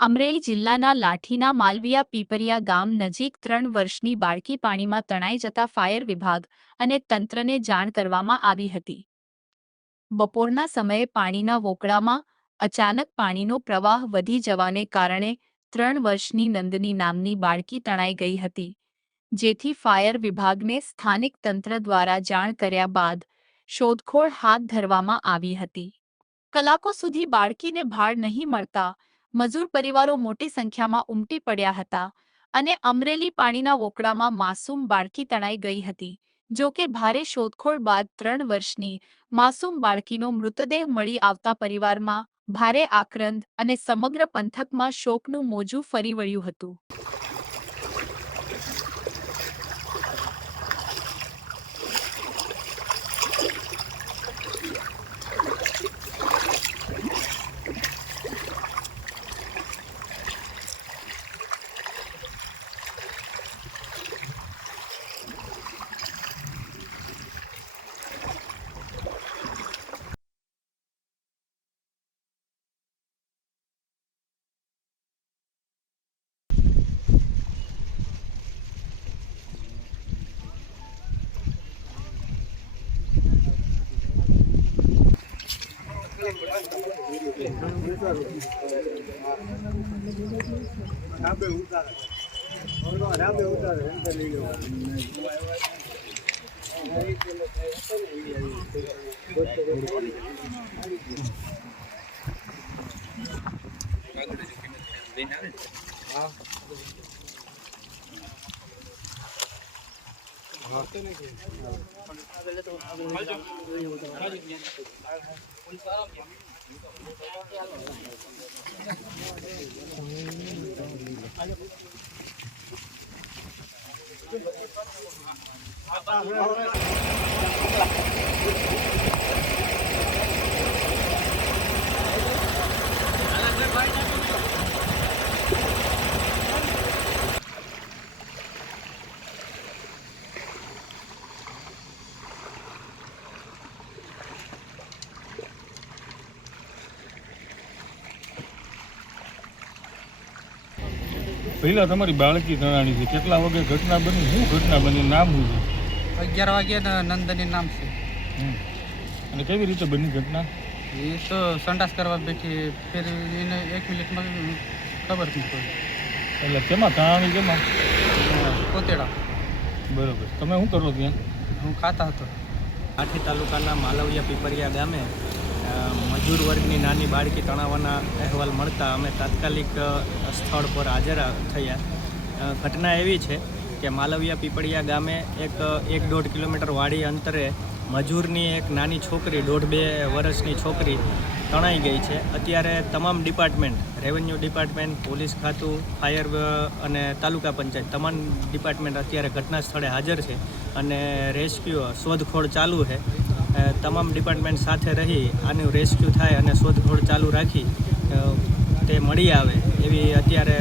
અમરેલી જિલ્લાના લાઠીના માલવીયા પીપરિયા ગામ નજીક 3 વર્ષની બાળકી પાણીમાં તણાઈ જતા ફાયર વિભાગ અને તંત્રને જાણ કરવામાં આવી હતી। બપોરના સમયે પાણીના વોકળામાં અચાનક પાણીનો પ્રવાહ વધી જવાને કારણે 3 વર્ષની નંદની નામની બાળકી તણાઈ ગઈ હતી, જેથી ફાયર વિભાગને સ્થાનિક તંત્ર દ્વારા જાણ કર્યા બાદ શોધખોળ હાથ ધરવામાં આવી હતી। કલાકો સુધી બાળકીને ભાળ નહીં મળતા મજૂર પરિવારો મોટી સંખ્યામાં ઉમટી પડ્યા હતા અને અમરેલી પાણીના વોકળામાં માસૂમ બાળકી તણાઈ ગઈ હતી। જો કે ભારે શોધખોળ બાદ 3 વર્ષની માસૂમ બાળકીનો મૃતદેહ મળી આવતા પરિવારમાં ભારે આક્રંદ અને સમગ્ર પંથકમાં શોકનું મોજું ફરી વળ્યું હતું। પહેલા તમારી બાળકી તણાણી છે, કેટલા વાગે ઘટના બની, શું ઘટના બની, નામ શું છે? 11 વાગે નંદની નામ છે। અને કેવી રીતે બની ઘટના? એ તો સંડાસ કરવા બેઠી, ફેર એને 1 મિનિટમાં ખબર નહીં પડી। એટલે કેમાં તણાણી, કેમાં? કોતેડા। બરોબર, તમે શું કરો ત્યાં? હું ખાતા હતો। લાઠી તાલુકાના માલવીયા પીપરિયા ગામે મજૂર વર્ગની નાની બાળકી તણાવવાના અહેવાલ મળતા અમે તાત્કાલિક સ્થળ પર હાજર થયા। ઘટના એવી છે કે માલવીયા પીપળિયા ગામે એક 1.5 કિલોમીટર વાડી અંતરે મજૂરની એક નાની છોકરી 1.5-2 વર્ષની છોકરી તણાઈ ગઈ છે। અત્યારે તમામ ડિપાર્ટમેન્ટ, રેવન્યુ ડિપાર્ટમેન્ટ, પોલીસ ખાતું, ફાયર અને તાલુકા પંચાયત તમામ ડિપાર્ટમેન્ટ અત્યારે ઘટના સ્થળે હાજર છે અને રેસ્ક્યુ શોધખોળ ચાલુ છે। તમામ ડિપાર્ટમેન્ટ સાથે રહી આનું રેસ્ક્યુ થાય અને શોધખોળ ચાલુ રાખી તે મળી આવે એવી અત્યારે